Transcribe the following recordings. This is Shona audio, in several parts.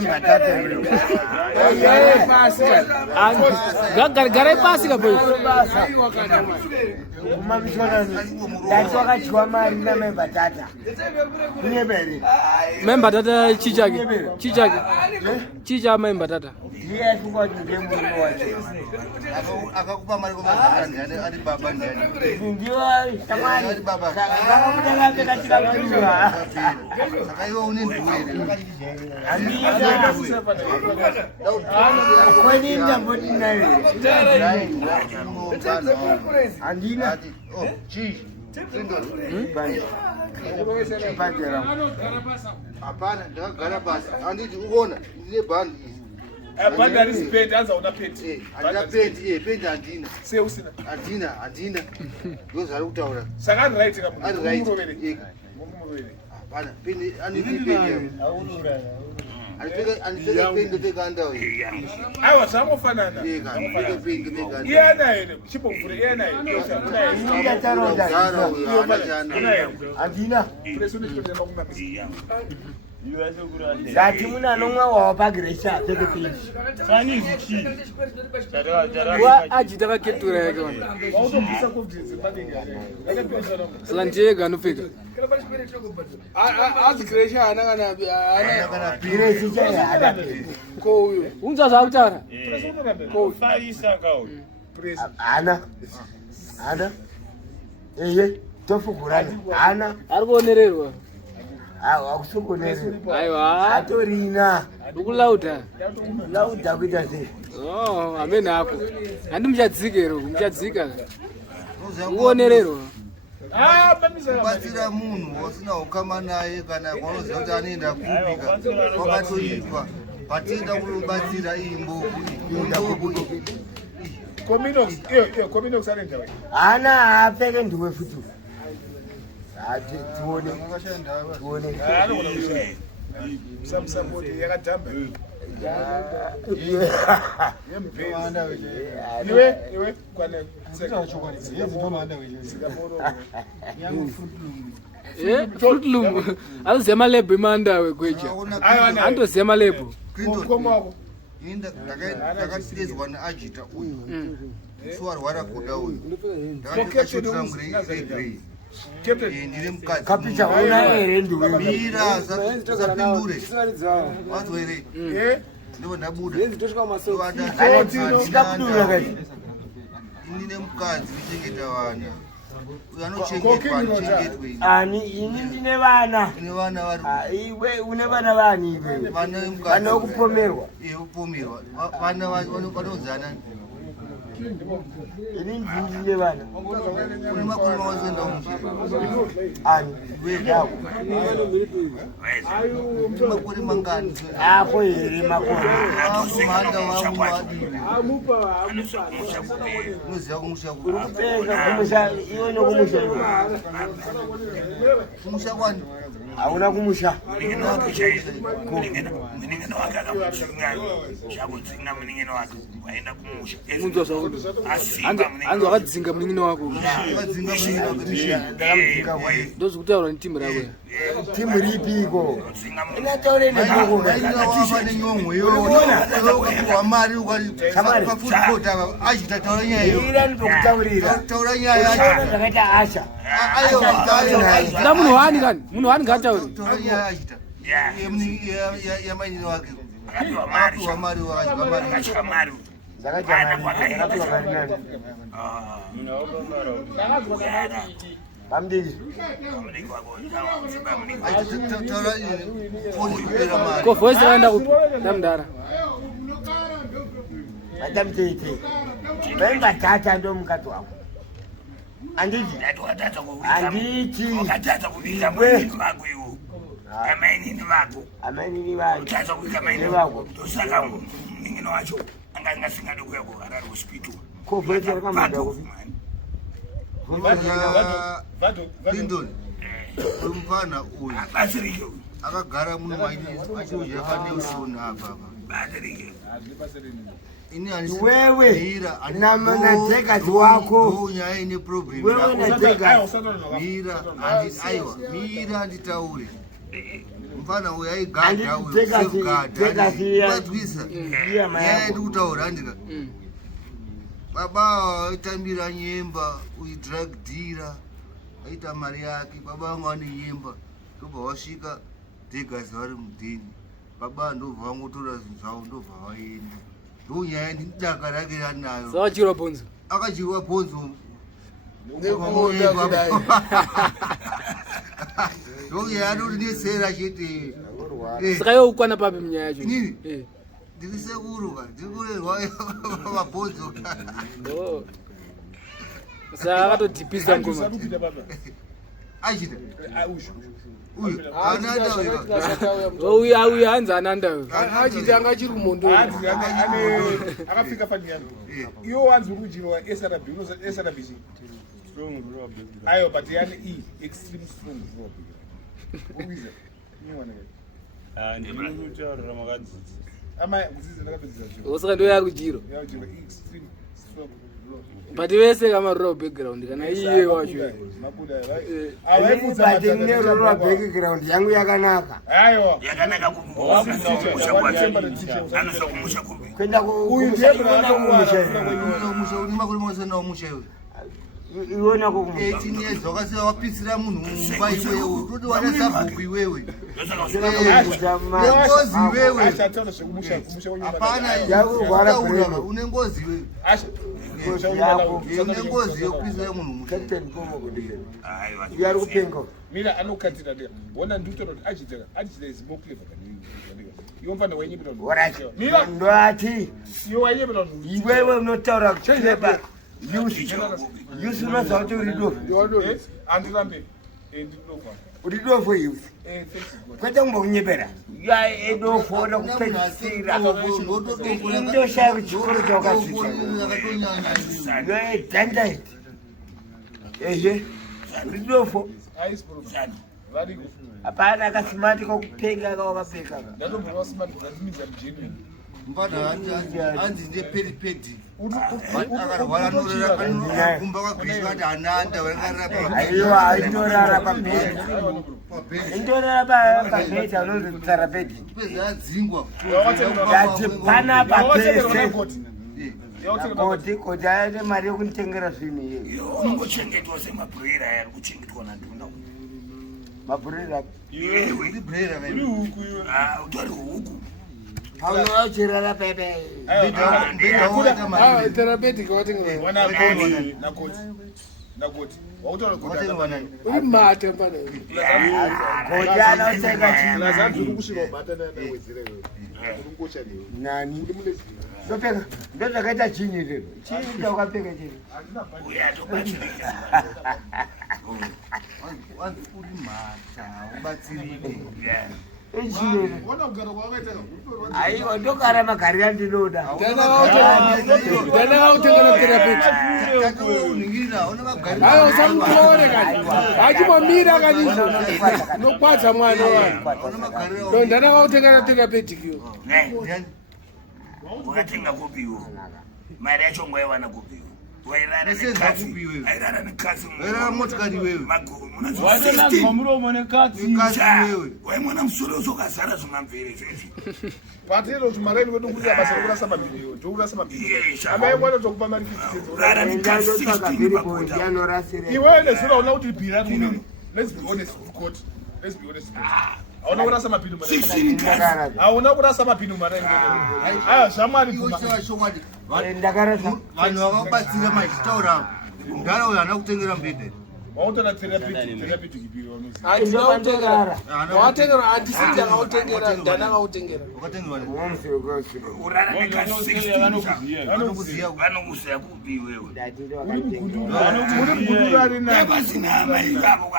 member tata. Gare pasi kapo. That's what you are member tata. Member tata chicha member tata. Yes, what you do. Akakupa mari kwa ari baba ndani. Ndio tamani. Ari baba. Kama mtaka katika kujua. Saka hiyo unindwele. Kwa nini ndamboni nayo? Andina. Oh, chi. Hapana, ndakagara basi. Anditi uona, ndine bandi. Banda respect anza una peti. Andina peti, peti andina. Se usina. Andina. Ndozari kutaura. Saka right kapo. Ari right. Mumurovere. Hapana, peti anditi peti. Anipeka peti peka ndao. Awa samofanana. Peka peti peka. Iyana ene, chipo mvure iyana ene. Andina. Presuni chipende makungamisa. Zati muna nomwa wa bagresha teke page. Sani zichi. Wa Ajita kaketura yake wana. Wauzo pisa kufdinzi badingi. Slanjega nufika. Azikresha ana Kana Pire chaya ada. ko uyo. Unza zautara. Ko Faisa kao. press. Ana. Tofugurana. Ana. Arikuonererwa. Akusukunererwa. Aiwa. Atorina. Ukulauta. Lauta kuita sei. Oh, amena hapo. Andi mchadzika. Uonererwa. Mamisa. Kubatsira munhu usina ukama naye kana kwanoziva kuti anoenda kupika wakatoipa patenda kunobatsira imbovu Kominox arenda we. Ana apfeke ndiwe futi. Ati tuone. Samsapoti yakadhamba. Iwe kwane Fruit Loom. Alizema lebo imanda we Gweja. Anto zema lebo. komako. ndakatedzwa naajita uyu suwarwara kuda uyu ndine mukadzi Kapita una ere ndiwe. mira sapindure watu here ndiwo ndabuda Sikapindura kazi. ndine mukadzi kuchengeta vana uyu anochengetwa chengetwe Ini ndine vana. ine vana vari Iwe une vana vani iwe. vana vemukadzi Vana okupomerwa. upomerwa vana vanozana Ini ndine vana. une makore mawazenda Ani. weyako makore mangani Apo ere makore. mhanda vangu vadii unoziva kumusha Pega kumusha iwe nokumusha. kumusha kwani Hauna kumusha. Mningeno wake akamuchunga shakudzinga mningeno wake waenda kumusha Unza saundo. Anzo akadzinga mlingino wako. akadzinga mningino wake Ndozi kutaura ni timu rako. Timu ripiko. Inataure ndoko. wava nenyomwe wamari ukapafutipota ajita taura nyaya Ira ndokutaurira. taura nyaya Ndakaita Asha. Nda munhu wani kani? Munhu wani ngatauri. taura nyaya ajita yamainino wake wamari Kamari. Ndakaita Mari. Pamdiri. taura foni kupera mari Ko Hwezera enda kupi? Ndamdara. Madam Tete. Bemba tata ndo mkati wako. Anditi. Anditi. Wakatata kubika mwini wako iwo. Amainini wako. Amainini wako. Ukatata kubika maini wako. Tosaka mningino wacho. Anga singade kuya ku Harare hospital. Ko Hwezera kama ndo. Lindon umfana uyu Basirike. akagara muno achidya paneusoni apa Wewe na mnatekazi wako. nyaya ine problem Wewe unateka. mira aiwa mira nditaure mufana uyu aigadha uyogadhaazwisa yaendi kutaura ndika baba aitambira nyemba uidhiragdhira aita mari yake baba vangu vane nyemba ndobva vasvika dhegazi vari mudheni baba ndobva vangotora zvinhu zvavo ndobva vaenda ndonyaya ndidaka rake ranayo savachirwa bhonzo akachirwa bhonzo ndonyaya anotidetsera chete saka iwe ukwana papi munyaya yacho inini ndiri sekuruka ndiri kurerwa mabhonzo saka akatodhipisa ngoma Ajita uyu hanzi anandayo Ajita angachiri kumondo akafika panyana iwo hanzi uri kujirwa SRB ayo but yani extreme strong ubiza osaka ndo yakujiro but vese kamarura background kana iye wacho nerora background yangu yakanaka yakanaka kumusha kwenda iwona wakasiya wapisira munhu mumba iwewe toti wana sabhuku iwewe nengozi iwewe hapana une ngozi iwewe une ngozi yokupisira munhu yari kupenga mina anokatira dera wona ndutoti Ajita is more clever than you yomfana wenyipira mira ndati iwenyipira iwewe unotaura kucheba Hughes unazauti uridofu andirambe uridofu Hughes kwete kumbokunyepera edofu oda kupedzisira indoshaya kuchikoro chaukazvisa yoedhandaiti ehe uridofu hapana akasimati kakupenga kawakapfeka mbada hanzi ndeperipedi akarwara anorarakumba kwagwisa kuti ananda aiwa aitorara pabhedhi indorara pabhedhi anonzi tsarapedhi peza adzingwa yati panapa pese koti aine mari yekunitengera zvinhu iye unongochengetwa semabhurera yari kuchengetwa nanduna mabhurera utori huku paunoachirara pepe therapeutic uri mate mbana koti anaotenga nani ndopeka ndozvakaita chinyi rero chii ndaukapfeka chii wanzi uri mhata ubatsirike aiwa ndogara magariro andinoda ndanakautenga therapeutic ayo usamutore kani achimamira kanizo nokwadza mwana wanhu ndanakautenga therapeutic yo wakatenga kupiwo mari yacho ngwaiwana kupiwo wairara nekatsi motikari wewe waimwana musoro sokazara zvimamvere zvizvi patero zvimareni kwedu kuita basa rekurasa mabhiriyo ndokurasa mabhiriyo amaimwana tokupa mari iwewe nezura una kuti bhira rino let's be honest with court let's be honest hauna kurasa mabhinu hauna kurasa mabhinu marenge aya zvamwari ndakarasa vanhu vakabatsira machitaura ndaro hana kutengera mbedhe wautora therapeutic bhiro andinautengera watengera handisiti akautengera ndanakautengera urara nekasi kupiwewe ebasina amai vavo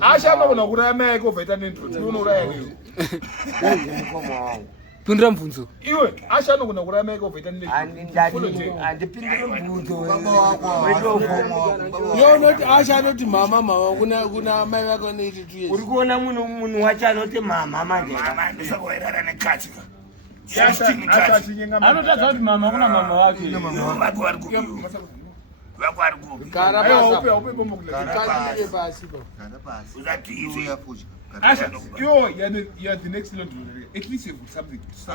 asha anogona kuraya mai yake obva ita nendro tinonouraya Pindira mvunzo. Iwe Usher nokuna kurameka uvaita nini? Andipindire mvunzo. Baba wako. Yo not Usher not mama kuna mai vako neiti 2 years. Uri kuona munhu wacho anoti mama manje. Mama ndisakuwairara nekatsi. Anotadza kuti mama kuna mama wake. Vako vari kupi. Vako vari kupi. Kara basi. Uzati iwe yafucha. Usher, you're the next level. At least you've got something to say.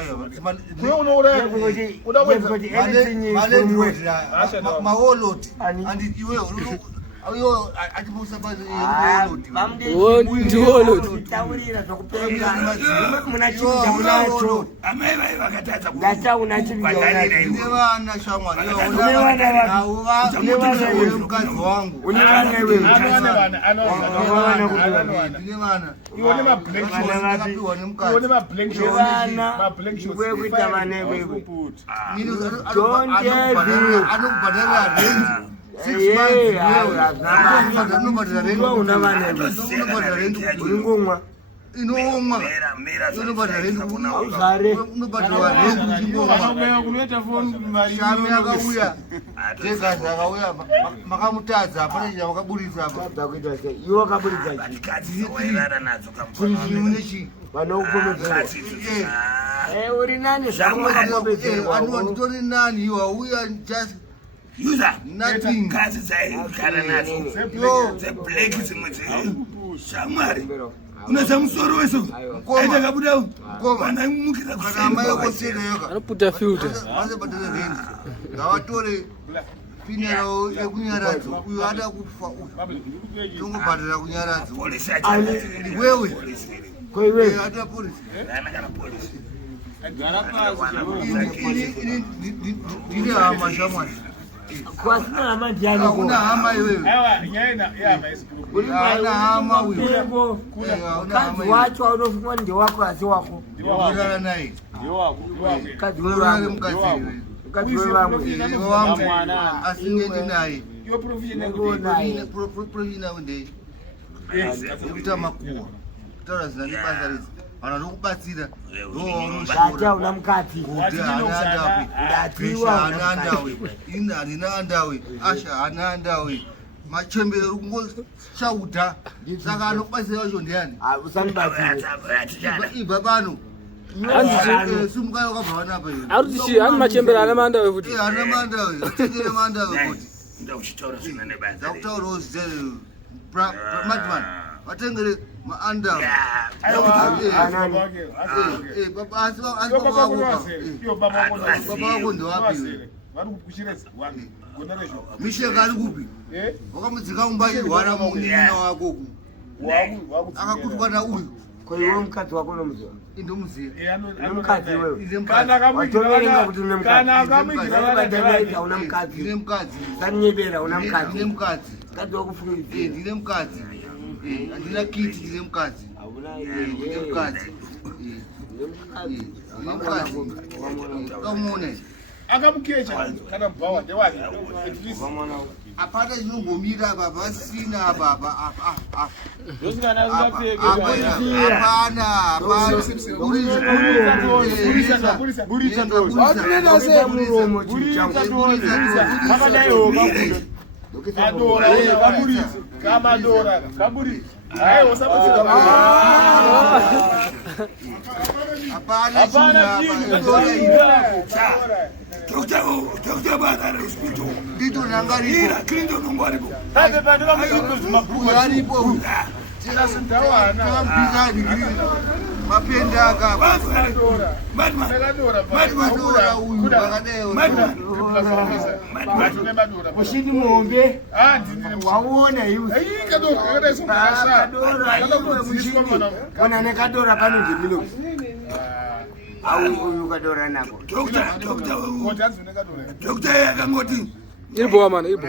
User, nothing. Kazi zaigara nazo. Black dzimwe shamwari. Unaza musoro weso. Aita kabuda. Bana mukira kusema yoko sereyoka. Anoputa filter. Base badala rent. Ngawatore funeral ekunyaradzo. Uyo ada kufa. Tungu badala kunyaradzo. Police acha. Wewe. Kwa hiyo ada police. Ana kana police. Ndine hama shamwari. kwa sina hama ndiani kwa. Una hama wewe. Ewa, nyaina ya maisiku. Una hama wewe. Kazi wacho unofungwa ndio wako asi wako. Ulala naye. Ndio wako. Kazi wewe Ulala wangu. mkazi wewe. Kazi wewe wangu. Mwana asingendi naye. Yo provision provision wende. Kuita makuwa. Tora zinalibasa rizi. Anokubatsira Acha unamkati ndatiwa anandawe ina andawe Usher anandawe machembere kungoshauta saka anokubatsira wacho ndiani usanibatsira ibva bano sumuka wakabva vanapa Arutishi ani machembera ana mandawe futi. Ana mandawe atekere mandawe kuti ndakuchitaura zvina nebasa. Ndakutaurawo zizere madman vatengere maandawe baba wako ndewapi misheka ari kupi wakamudzika umbairwara munina wako akakutwa nauyu kwa hiyo mkati wako unomuziva indomuziva mkati wewe kana kuti une mkati una mkati ndine mukadzi sanyebera una mkati ndine mukadzi mkati wakufungidzira ndine mukadzi andina kiti ndine mukadzi ndine mukadzi ndine mukadzi kamuone akamukecha kana bhawa ndewani apana chinongomira baba asina baba Dokta bana hospital. Nito nangarira Clinton ngwaripo. Tate pandika aripo tinasindawana mapenda akapa ushindi muombe waona ona nekadora pano ndimilo au ukadora nako Dokta yakangoti Ibo mana ibo.